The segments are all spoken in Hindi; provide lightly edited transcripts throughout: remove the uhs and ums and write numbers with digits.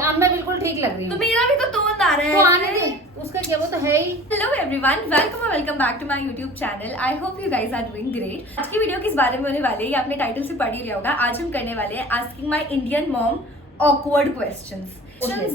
अब मैं बिल्कुल ठीक लग रही हूँ। तो मेरा भी तो टोन आ रहा है। तो आने दे, उसका क्या, वो तो है ही। Hello everyone, welcome back to my YouTube channel. I hope you guys are doing great. आज की वीडियो किस बारे में होने वाली है ये आपने टाइटल से पढ़ ही लिया होगा। आज हम करने वाले हैं asking my Indian mom awkward questions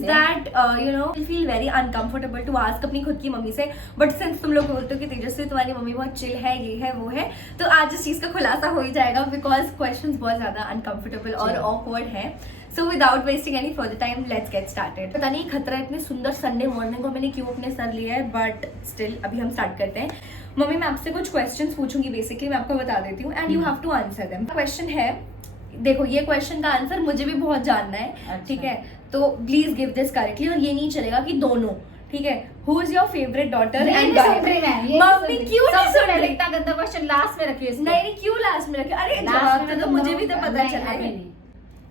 that you know feel very uncomfortable to ask अपनी खुद की मम्मी से, बट सिंस तुम लोग बोलते हो कि तेजस्वी तुम्हारी मम्मी बहुत चिल है, ये है वो है, तो आज इस चीज का खुलासा हो ही जाएगा बिकॉज क्वेश्चंस बहुत ज्यादा अनकंफर्टेबल और ऑकवर्ड है। So without wasting any further time let's get started. पता नहीं खतरा इतने सुंदर संडे मॉर्निंग को मैंने क्यों अपने सर लिया है, बट स्टिल अभी हम स्टार्ट करते हैं। मम्मी मैं आपसे कुछ क्वेश्चंस पूछूंगी, बेसिकली मैं आपको बता देती हूँ and you have to answer them. Question है, देखो ये क्वेश्चन का आंसर मुझे भी बहुत जानना है। अच्छा। ठीक है, तो प्लीज गिव दिस करेक्टली, और ये नहीं चलेगा कि दोनों। ठीक है, who is your favourite daughter and mummy क्यों नहीं सुन रही? इतना गंदा क्वेश्चन लास्ट में रखिए इसको। नहीं क्यों लास्ट में रखे? अरे लास्ट जवाब में तो मुझे भी तो पता चला है।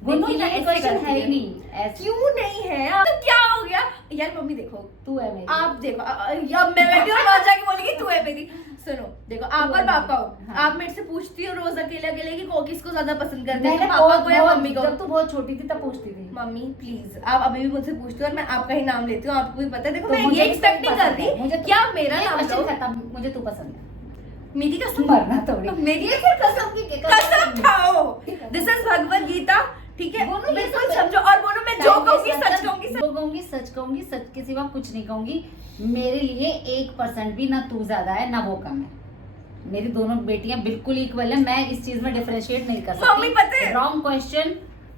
ये क्वेश्चन है ही नहीं। क्यों नहीं है? तो क्या हो गया यार? मम्मी देखो, तू है मेरी। आप देखो अब मैं बैठी हूँ और जाके बोलेगी तू है मेरी। सुनो देखो, आप और पापा हो। हाँ। आप मेरे से पूछती हो रोज अकेले अकेले कि किसको ज्यादा पसंद करते मैंने हैं, पापा को या मम्मी को? जब तू बहुत छोटी थी तब पूछती थी। मम्मी प्लीज, आप अभी भी मुझसे पूछती हो और मैं आपका ही नाम लेती हूँ, आपको भी पता है। देखो तो मैं मुझे ये भी एक्सपेक्ट नहीं पसंद कर है। मुझे रही तो- क्या मेरा ये नाम क्वेश्चन लो। खत्म, मुझे तू पसंद है। मेरी कसम, मरना थोड़ी। मेरी कसम की कसम खाओ। This is Bhagavad Gita. ठीक है, बोलो, ये बिल्कुल सब- समझो। और बोलो मैं जो कहूंगी सच कहूंगी। जो कहूंगी सच कहूंगी, सच के सिवा कुछ नहीं कहूंगी। मेरे लिए 1% भी ना तू ज्यादा है ना वो कम है। मेरी दोनों बेटियां बिल्कुल इक्वल है। मैं इस चीज में डिफरेंशिएट नहीं कर सकती। मम्मी पता है, रॉन्ग क्वेश्चन,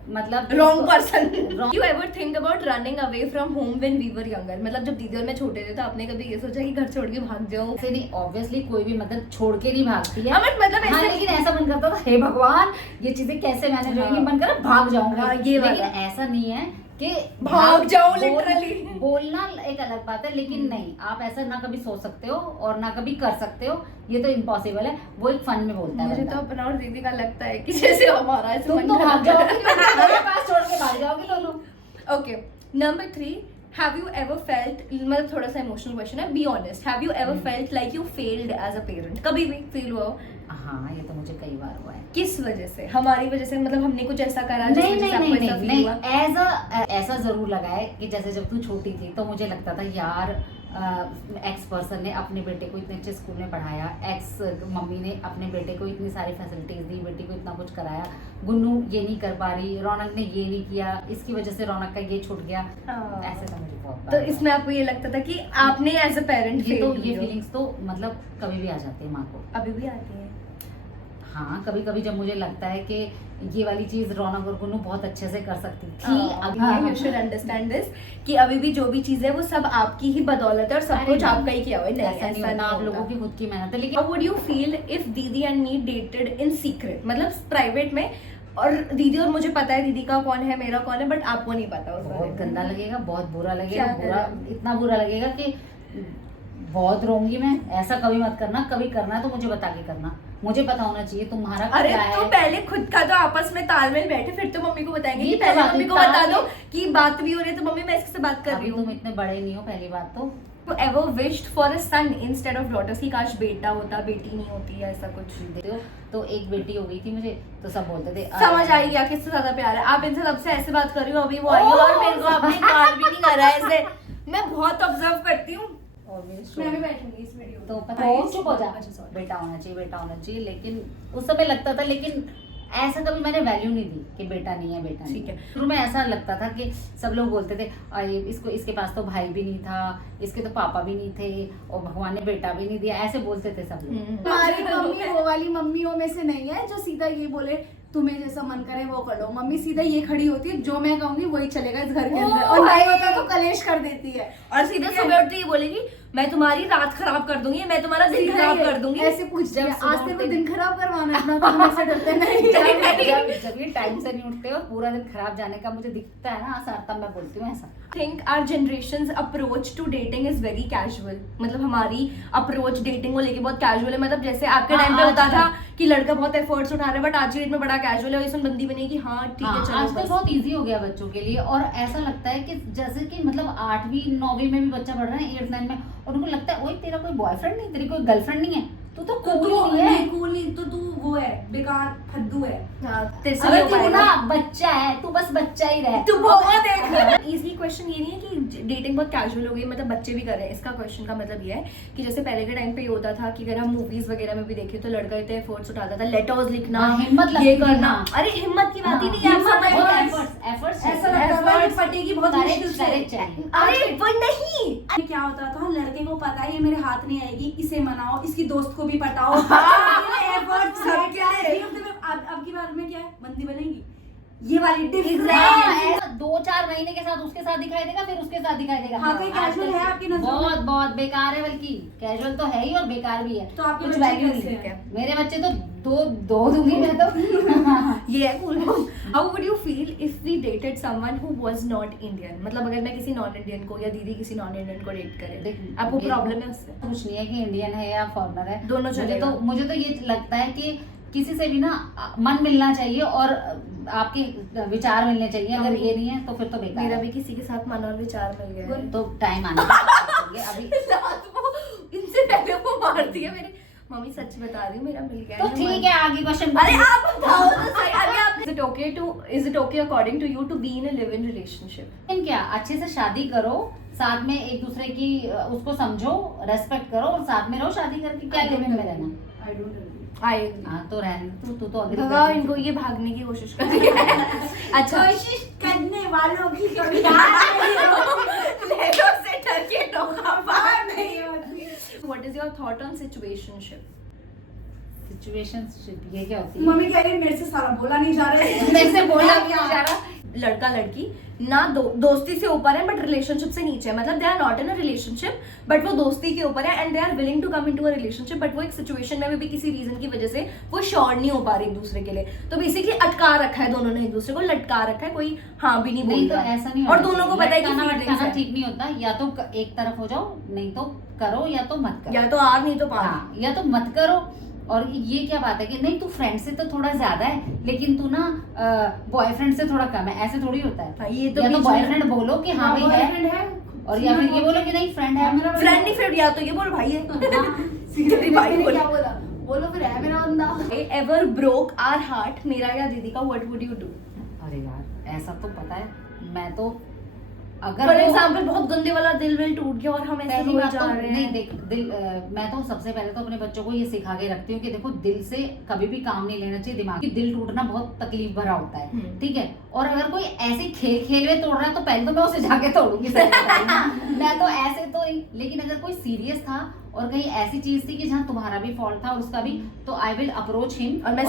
मतलब wrong person. You ever think about running away from home when we were younger? मतलब जब दीदी और मैं छोटे थे तो आपने कभी ये सोचा कि घर छोड़ के भाग जाऊं? ऐसे नहीं, ऑब्वियसली कोई भी मतलब छोड़ के नहीं भागती है। मतलब हाँ, ऐसे लेकिन ऐसा मन करता था हे भगवान ये चीजें कैसे मैनेज होंगी, मन कर भाग जाऊंगा। हाँ, ये लेकिन वाला। ऐसा नहीं है कि भाग जाओ बोल- literally। बोलना एक अलग बात है, लेकिन नहीं, आप ऐसा ना कभी सोच सकते हो और ना कभी कर सकते हो। ये तो इम्पॉसिबल है। वो एक फन में बोलता है मुझे बंदा। तो अपना और दीदी का लगता है कि जैसे हमारा ऐसे तुम मन तो कर भाग रहा है। जाओगी, मेरे पास छोड़ के भाग जाओगी दोनों। Okay, number 3, have you ever felt, मतलब थोड़ा सा इमोशनल क्वेश्चन है, be honest, have you ever felt like you failed as a parent? कभी भी फील हुआ हो? हाँ, ये तो मुझे कई बार हुआ है। किस वजह से? हमारी वजह से? मतलब हमने कुछ ऐसा करा जिस नहीं वजह नहीं से आपको नहीं ऐसा नहीं फील नहीं, हुआ? ऐसा जरूर लगा है कि जैसे जब तू छोटी थी तो मुझे लगता था यार एक्स पर्सन ने अपने बेटे को इतने अच्छे स्कूल में पढ़ाया, एक्स मम्मी ने अपने बेटे को इतनी सारी फैसिलिटीज दी, बेटी को इतना कुछ कराया, गुन्नू ये नहीं कर पा रही, रौनक ने ये नहीं किया, इसकी वजह से रौनक का ये छूट गया। हाँ। ऐसे तो मुझे बहुत तो बार हुआ। इसमें आपको ये लगता था कि आपने एज अ पेरेंट ये फीलिंग्स तो मतलब कभी भी आ जाती है माँ को। अभी भी आती है? हाँ, कभी कभी जब मुझे लगता है कि ये वाली चीज रौनक और गुन्नू बहुत अच्छे से कर सकती थी। यू शुड अंडरस्टैंड दिस कि अभी भी जो भी चीज है वो सब आपकी ही बदौलत है और सब कुछ आपका ही किया हुआ है। नहीं, ऐसा नहीं होता, आप लोगों की खुद की मेहनत है। लेकिन How would you feel if दीदी and me dated in secret, मतलब प्राइवेट में, और दीदी और मुझे पता है दीदी का कौन है मेरा कौन है, बट आपको नहीं पता उस बारे बहुत में? गंदा लगेगा, बहुत बुरा लगेगा, क्या बुरा, इतना बुरा लगेगा कि बहुत रोऊंगी मैं। ऐसा कभी मत करना, कभी करना है तो मुझे बता के करना। मुझे पता होना चाहिए तुम्हारा अरे क्या तो है। पहले खुद का तो आपस में तालमेल बैठे, फिर तो मम्मी को बताएंगे ये कि तो पहले बात मम्मी को है, बता दो तालमेल। कि बात भी हो रही है, तो मम्मी मैं इससे बात कर रही अभी हूँ। तुम इतने बड़े नहीं हो, पहली बात तो। Ever wished for a son instead of daughters, की काश बेटा होता बेटी नहीं होती है, ऐसा कुछ? देखते हो, तो एक बेटी हो गई थी मुझे, तो सब बोलते थे समझ आई क्या किससे ज्यादा प्यार है? आप इनसे सबसे ऐसे बात कर रही हो, अभी वो आई है और मेरे को आपने कॉल भी नहीं करा है ऐसे। मैं बहुत ऑब्जर्व करती हूँ। मैं भी बैठूंगी इस वीडियो तो पता है, है, चुप हो जा। अच्छा, sorry। बेटा होना चाहिए, बेटा होना चाहिए। लेकिन उस समय लगता था, लेकिन ऐसा कभी मैंने वैल्यू नहीं दी कि बेटा नहीं है, बेटा नहीं ठीक है। शुरू में ऐसा लगता था कि सब लोग बोलते थे इसको, इसके पास तो भाई भी नहीं था, इसके तो पापा भी नहीं थे, और भगवान ने बेटा भी नहीं दिया, ऐसे बोलते थे सब लोग। हमारी मम्मी वो वाली मम्मियों में से नहीं है जो सीधा ये बोले तुम्हें जैसा मन करे वो कर लो। मम्मी सीधा ये खड़ी होती है, जो मैं कहूंगी वही चलेगा इस घर के अंदर, और नहीं होता तो कलेश कर देती है। और सीधे सुबह उठते ही बोलेगी मैं तुम्हारी रात खराब कर दूंगी, मैं तुम्हारा दिन खराब कर दूंगी। ऐसे पूछ जब जब सुबह आज तेरे को उठते- दिन खराब करवाना है अपना, तो हम ऐसे डरते नहीं। जब ये टाइम से नहीं उठते और पूरा दिन खराब जाने का मुझे दिखता है ना आसार, तब मैं बोलती हूँ ऐसा। Think our generation's approach to dating is very casual, मतलब हमारी अप्रोच डेटिंग को लेके बहुत कैजुअल है। मतलब जैसे आपके टाइम पे होता था कि लड़का बहुत एफर्ट्स उठा रहा है, बट आज की डेट में बड़ा कैजुअल है, इसमें बंदी बनेगी हाँ ठीक है चलो आजकल बस। बहुत इजी हो गया बच्चों के लिए, और ऐसा लगता है कि जैसे कि मतलब 8वीं 9वीं में भी बच्चा पढ़ रहा है, 8th 9th में, और उनको लगता है ओए तेरा कोई बॉयफ्रेंड नहीं, तेरी कोई गर्लफ्रेंड नहीं है, तू तो तो cool तू ही नहीं है। नहीं कूल नहीं, तो तू वो है बेकार फद्दू है। तेरे से अरे नहीं हो तू पाएगा। ना बच्चा है, तू बस बच्चा ही रह। तू बहुत देख। इजी क्वेश्चन ये नहीं है कि डेटिंग बहुत कैजुअल हो गई, मतलब बच्चे भी कर रहे हैं। इसका क्वेश्चन का मतलब ये है कि जैसे पहले के टाइम पे ये होता था कि अगर हम मूवीज वगैरह में भी देखे तो लड़का इतने एफर्ट्स उठाता था, लेटर्स लिखना, हाँ, हिम्मत लगती ये थी, करना। हाँ। अरे हिम्मत की बात ही नहीं है, हिम्मत समझ है, रहे हैं। एफर्ट्स ऐसा लगता था कि पटेगी बहुत मुश्किल से। अरे वो नहीं, क्या होता था, लड़के को पता है ये मेरे हाथ नहीं आएगी, इसे मनाओ, इसकी दोस्त को भी पटाओ। अब की बार में क्या है, बंदी बनेगी, ये वाली डिफरेंस। 2-4 महीने के साथ उसके साथ दिखाई देगा, फिर उसके साथ दिखाई देगा। हाँ, कोई casual है आपकी नजरों में? बहुत बहुत बेकार है, बल्कि कैजुअल तो है ही और बेकार भी है। तो आपके कुछ बच्चे value कैसे नहीं हैं? मेरे बच्चे तो दो दूंगी मैं तो। ये है cool. How would you feel if we dated someone who was not Indian? मतलब अगर मैं किसी नॉन इंडियन को या दीदी किसी नॉन इंडियन को डेट करे, देख, आपको ये- प्रॉब्लम है उससे? कुछ नहीं है कि इंडियन है या फॉरेनर है, दोनों चलेगा। मुझे तो ये लगता है कि किसी से भी ना मन मिलना चाहिए और आपके विचार मिलने चाहिए। अगर ये नहीं है तो फिर तो बेकार मेरा है। भी किसी के साथ मन और विचार मिल गया है। तो टाइम आने चाहिए अभी। रात को इनसे पहले वो मारती है मेरे। मम्मी सच बता रही हूँ, मेरा मिल गया तो ठीक है, आगे क्वेश्चन। अरे आप बताओ तो सही। अरे आप is it okay according to you to be in a live-in relationship? क्या अच्छे से शादी करो, साथ में एक दूसरे की उसको समझो, रेस्पेक्ट करो और साथ में रहो। शादी करके क्या लिविंग में रहना। I don't agree. I हाँ तो रहने तू तो अग्री भगाओ कर। इनको, ये भागने की कोशिश कर रही है। अच्छा, कोशिश करने वालों की कभी लहरों से डर के नौका पार नहीं होती। What is your thought on situationship? Situationship ये क्या होती है? मम्मी कह रही है मेरे से सारा बोला नहीं जा रहा है। मेरे से बोला क्या जा रहा? लड़का लड़की ना दोस्ती से ऊपर है बट रिलेशनशिप से नीचे है। मतलब they are not in a relationship but वो दोस्ती के ऊपर है and they are willing to come into a relationship, but वो एक सिचुएशन में भी किसी रीजन की वजह से वो श्योर नहीं हो पा रही एक दूसरे के लिए। तो बेसिकली अटका रखा है दोनों ने, एक दूसरे को लटका रखा है, कोई हाँ भी नहीं नहीं तो बोलता। ऐसा नहीं और होना दोनों को चाहिए। पता है कि लटकाना feelings वटकाना है। ठीक नहीं होता। या तो एक तरफ हो जाओ, नहीं तो करो, या तो मत करो। या तो आग नहीं तो पानी। हाँ, या तो मत करो। और ये क्या बात है कि नहीं तू फ्रेंड से तो थोड़ा ज्यादा है लेकिन तू ना बॉयफ्रेंड से थोड़ा कम है, ऐसे थोड़ी होता है। हाँ, ये तो या तो बीच में- बॉयफ्रेंड बोलो कि हाँ भाई है, बॉयफ्रेंड है और या फिर ये बोलो कि नहीं फ्रेंड है मेरा। फ्रेंड नहीं, फिर या तो ये बोल भाई है। तेरी भाई ने क्या बोला, बोलो फिर है मेरा बंदा। एवर ब्रोक आवर हार्ट, मेरा या दीदी का, व्हाट वुड यू डू? अरे यार ऐसा तो पता है, मैं तो अगर फॉर वो- एग्जाम्पल बहुत गंदे वाला दिल विल टूट गया और हम ऐसे पहली रोए बात जा तो रहे नहीं हैं। देख दिल मैं तो सबसे पहले तो अपने बच्चों को ये सिखा के रखती हूँ कि देखो दिल से कभी भी काम नहीं लेना चाहिए। दिमाग की दिल टूटना बहुत तकलीफ भरा होता है, ठीक है। और अगर कोई ऐसे खेल में तोड़ रहा है तो पहले तो मैं उसे जाके तोड़ूंगी सही बताऊं ना। मैं तो ऐसे तो लेकिन अगर कोई सीरियस था और कहीं ऐसी चीज थी कि जहाँ तुम्हारा भी फॉल्ट था और उसका भी, तो आई विल अप्रोच हिम और मैं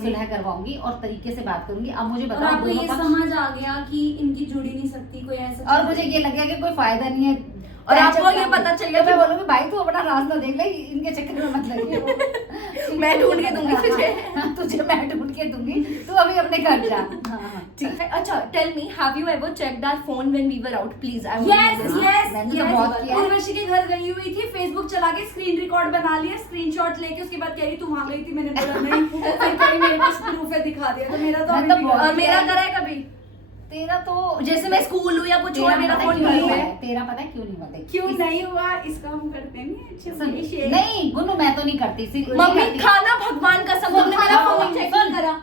सुलह करवाऊंगी और तरीके से बात करूंगी। अब मुझे और बताओ आपको ये दोनों पक्ष- समझ आ गया कि इनकी जुड़ी नहीं सकती कोई ऐसा और चीज। मुझे ये लग गया कि कोई फायदा नहीं है। और आपको ये पता चल गया तो मैं कि- बोलूंगी भाई तू अपना रास्ता देख ले, इनके चक्कर में मत लगिए। मैं ढूंढ के दूंगी तुझे। तुझे मैं ढूंढ के दूंगी, तू अभी अपने घर जा। ठीक है। अच्छा, tell me, have you ever checked our phone when we were out? Please, I Yes, yes, मैंने तो yes. बहुत किया है। उर्वशी के घर गई हुई थी, फेसबुक चला के स्क्रीन रिकॉर्ड बना लिया, स्क्रीनशॉट लेके उसके बाद कह रही तू वहां गई थी, मैंने बोला नहीं, फिर कहीं मेरे पास प्रूफ है दिखा दिया। तो मेरा तो मैं अभी तो भी बहुत- गलत मेरा है। करा है कभी? तेरा तो जैसे मैं स्कूल हूँ या कुछ तेरा और, मेरा पता है फोन क्यों घर नहीं पे हुआ है। है? तेरा पता है क्यों नहीं हुआ? देख, क्यों इस- नहीं हुआ, इसका हम करते नहीं अच्छे सुन, से शेयर। नहीं गुन्नू मैं तो नहीं करती नहीं मम्मी करती। खाना भगवान का सब, तुमने मेरा फोन सुन, चेक सुन। नहीं करा?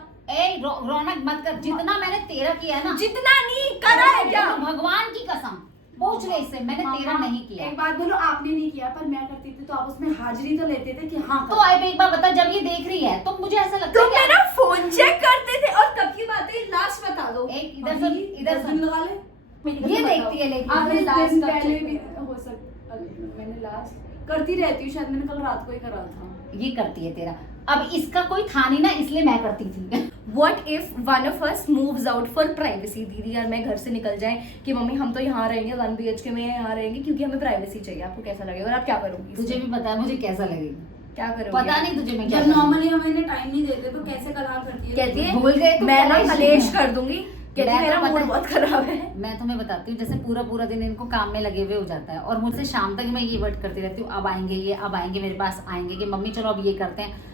रौनक मत कर, जितना मैंने तेरा किया है ना, जितना नहीं करा है क्या? तो भगवान की कसम पूछ ले इससे, मैंने तेरा मामा, नहीं किया। एक बात बोलो, आपने नहीं किया पर मैं करती थी तो आप उसमें हाजिरी तो लेते थे कि हाँ तो अब एक बार बता, जब ये देख रही है तो मुझे ऐसा लगता तुम है मेरा फोन चेक करते थे और कब की बात है लास्ट बता दो। एक इधर सुन, इधर दिन सुन। लगा ले। ये देखती है लेकिन आपने ये last दिन तक पहले check भी हो सकता, मैंने लास्ट करती रहती हूँ, शायद मैंने कल रात को ही करा था। ये करती है तेरा। अब इसका कोई था नहीं ना, इसलिए मैं करती थी। What if one of us moves out for privacy? दीदी यार मैं घर से निकल जाए कि मम्मी हम तो यहाँ रहेंगे 1 BHK में यहाँ रहेंगे क्योंकि हमें प्राइवेसी चाहिए, आपको कैसा लगेगा और आप क्या करोगी? तुझे भी पता है मुझे कैसा लगेगा, क्या करोगी? पता नहीं तुझे मैं क्या जब करूंगी। नॉर्मली हम इन्हें टाइम नहीं देते तो कैसे कलार करती है? कहती है भूल गए तो मैं ना कलेश। कलेश कर दूंगी, कहती मैं तो मेरा पता मूड है। बहुत खराब है। मैं तुम्हें बताती हूँ, जैसे पूरा दिन इनको काम में लगे हुए हो जाता है और मुझसे शाम तक मैं ये वर्ड करती रहती हूँ, अब आएंगे ये, अब आएंगे मेरे पास आएंगे कि मम्मी चलो अब ये करते हैं।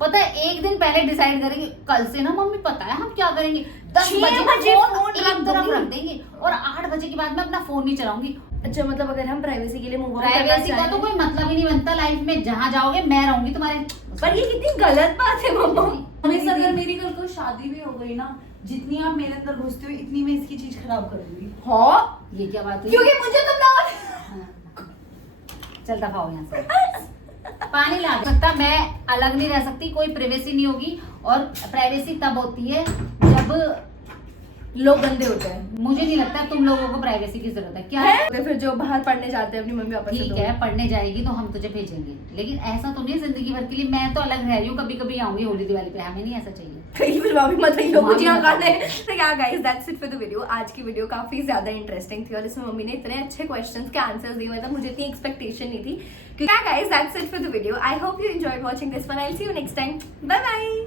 पता है एक दिन पहले डिसाइड करेंगे कल से ना मम्मी पता है हम क्या करेंगे, 10 6 बजे बजे फोन फोन एक रख तरफ दूंगी। रख देंगे और 8 बजे के बाद मैं अपना फोन नहीं चलाऊंगी। अच्छा मतलब अगर हम प्राइवेसी के लिए मूव ऑन करना प्राइवेसी का चाहें तो कोई मतलब ही नहीं बनता लाइफ में, जहाँ जाओगे मैं रहूंगी तुम्हारे। पर ये कितनी गलत बात है मम्मा। हमेशा अगर मेरी कल को शादी भी हो गई ना, जितनी आप मेरे अंदर घुसते हो इतनी मैं इसकी चीज खराब कर दूंगी। हाँ ये क्या बात हुई? क्योंकि मुझे तुम ना हाँ। चल दफा हो यहाँ से। पानी ला सकता, मैं अलग नहीं रह सकती, कोई प्राइवेसी नहीं होगी। और प्राइवेसी तब होती है जब लोग गंदे होते हैं। मुझे नहीं लगता तुम लोगों को प्राइवेसी की जरूरत है। क्या है? तो फिर जो बाहर पढ़ने जाते हैं अपनी मम्मी पापा से ठीक दूर। है, पढ़ने जाएगी तो हम तुझे भेजेंगे, लेकिन ऐसा तो नहीं जिंदगी भर के लिए। मैं तो अलग रह रही हूँ, कभी कभी आऊंगी होली दिवाली पे, हमें नहीं ऐसा चाहिए। कहीं फिर भाभी मत आइयो भाभी मुझे यहाँ मत खाने। आइयो। तो क्या guys, that's it for the video. आज की वीडियो काफी ज्यादा इंटरेस्टिंग थी और इसमें मम्मी ने इतने अच्छे क्वेश्चंस के आंसर्स दिए, मतलब मुझे इतनी एक्सपेक्टेशन नहीं थी। क्या guys, that's it for the video. I hope you enjoyed watching this one. I will see you next time. Bye bye.